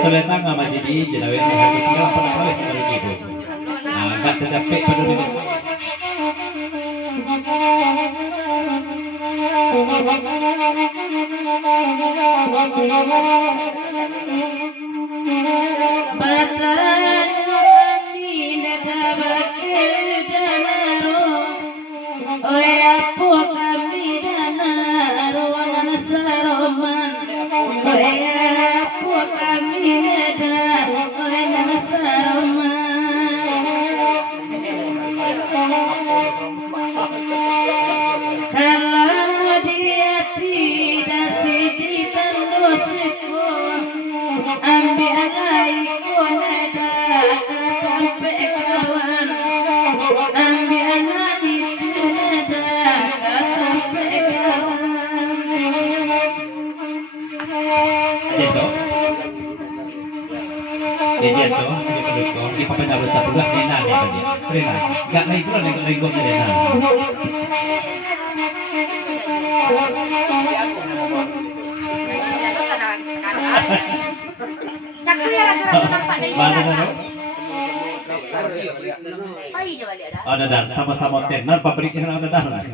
Soletang nggak masih di jenawin yang harus tinggal apa namanya kalau gitu. Nah, nggak tercapek pada ini. Di papan harus satu lah Nena nih tadi. Nena, nggak naik pula nego Nena. Ada dan sama-sama tenar pabriknya ada dan.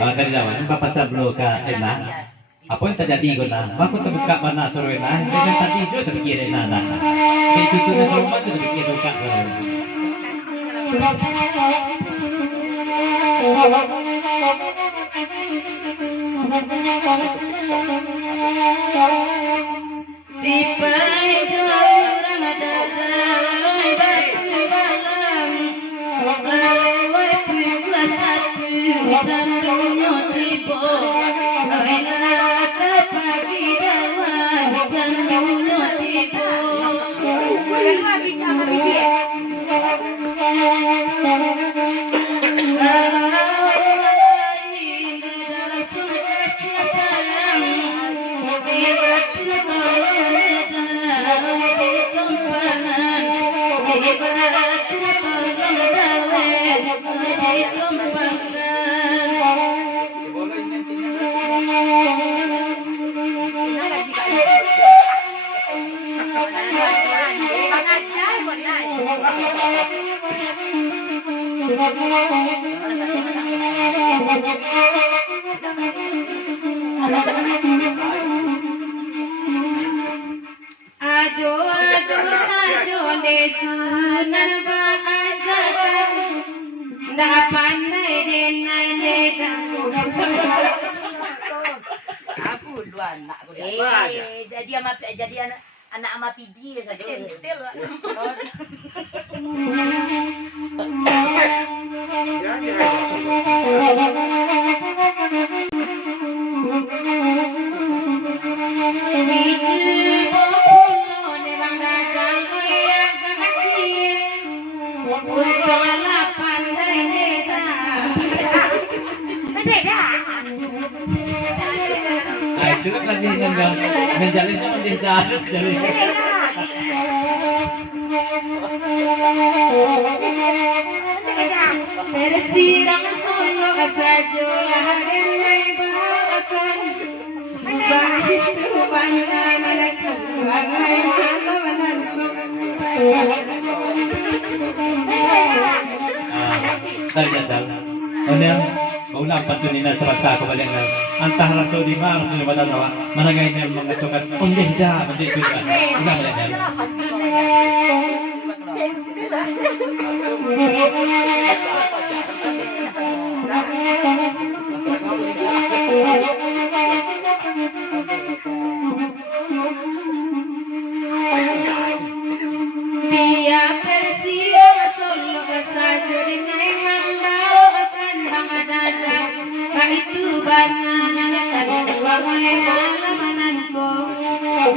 Tadi lawan Bapak Sablo ke Ena. Apa yang terjadi guna? Aku terbuka mana sorena? Dengan tadi itu terpikir Ena. Itu tu semua tu terpikir bukan sorena. Aduh sajo desunan baajakan ndak pandai denai ledang. Aku dua anak aku jadi anak sama pidi saja. Sentil. Sulit lagi menjalin sama dia dasar jadi. Bersirang solo saja denai bahakan begitu banyak bagai Ternyata, orang ulang patunin na sa bata ko balik na antah raso di ma raso di bata nawa managay niya mga tukat undin da mandi juga ulang balik na dia persiang solo saja denai mandau akan bangadadang kaitu banana kadua oleh malamananku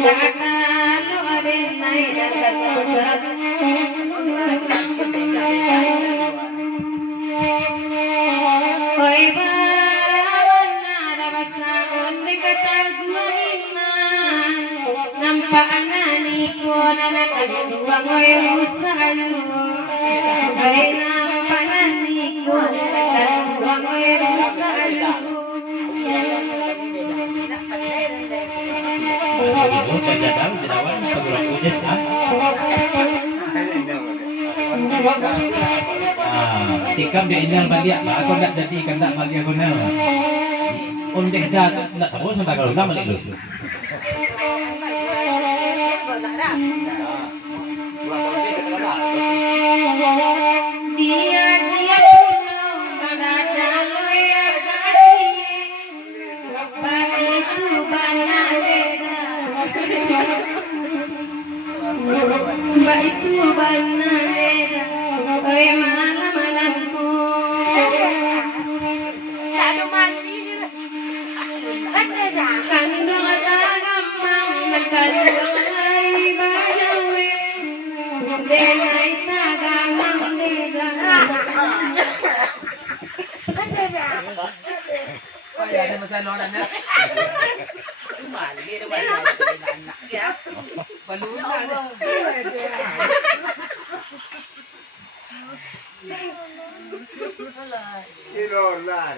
kakalo denai dadang oi barawana rabasa onde kataguan iman nampak anani ko nana kadua oi rusayu oi nampak anani ko nana kadua oi rusayu itu ternyata jerawan pegurang kudes tikam dia inal balik lah aku nak jadi kandak balik aku nal undin da tu nak tahu sampai kalau ulang balik lu dia pulau badalo ya gaji begitu banyak beda begitu banyak beda oi malam-malamku Aduh mandi. kandung tagampang kandung lai badawe denai tagampang dedang Ada masalah orang nak. Mandi dia anak ya. Baluna ada. Ilolar.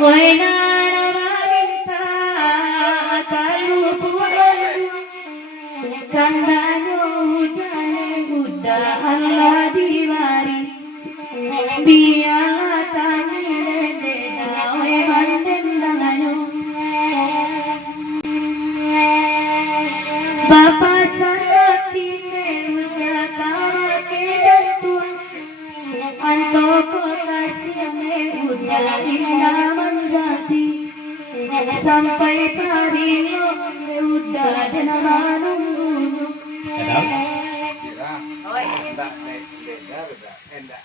oi narabaginta talupuan kandanyo Buddha Allah diwari biya tamile deda oi manden danganyo Bapa sakti me Buddha kawa ke dantuan antoko kasih me Buddha indah menjadi sampai parino me Buddha dan manunggu kadang Oi. Enggak, enggak.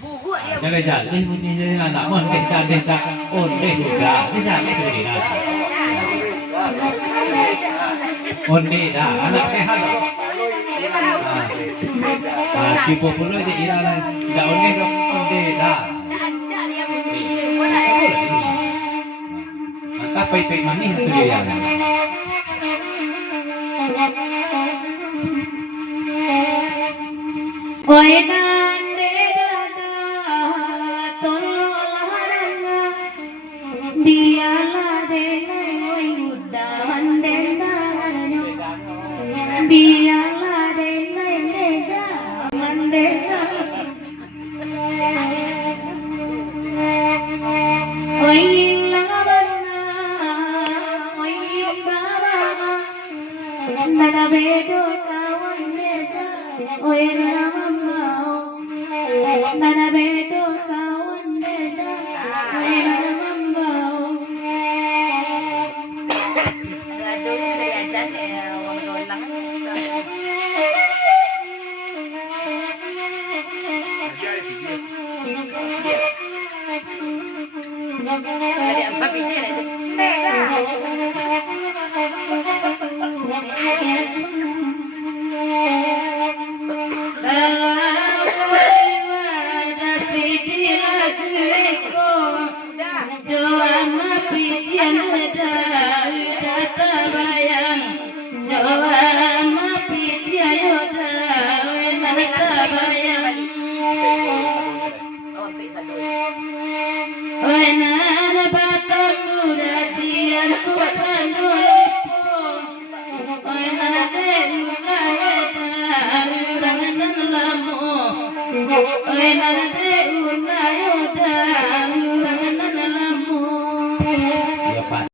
Buku dia. jangan jadi bunyi jadi anak mon deh undin juga bisa itu di nasi undin dah anak sehat cipu puluh di iralah tidak undin dong undin dah Ajak dia. maka pay manis itu dia oi nande dada Nana beto kawan deda Oi mana membau Aduh, dari ajan orang dolang. Dari apa pikir itu? Oi nana de unai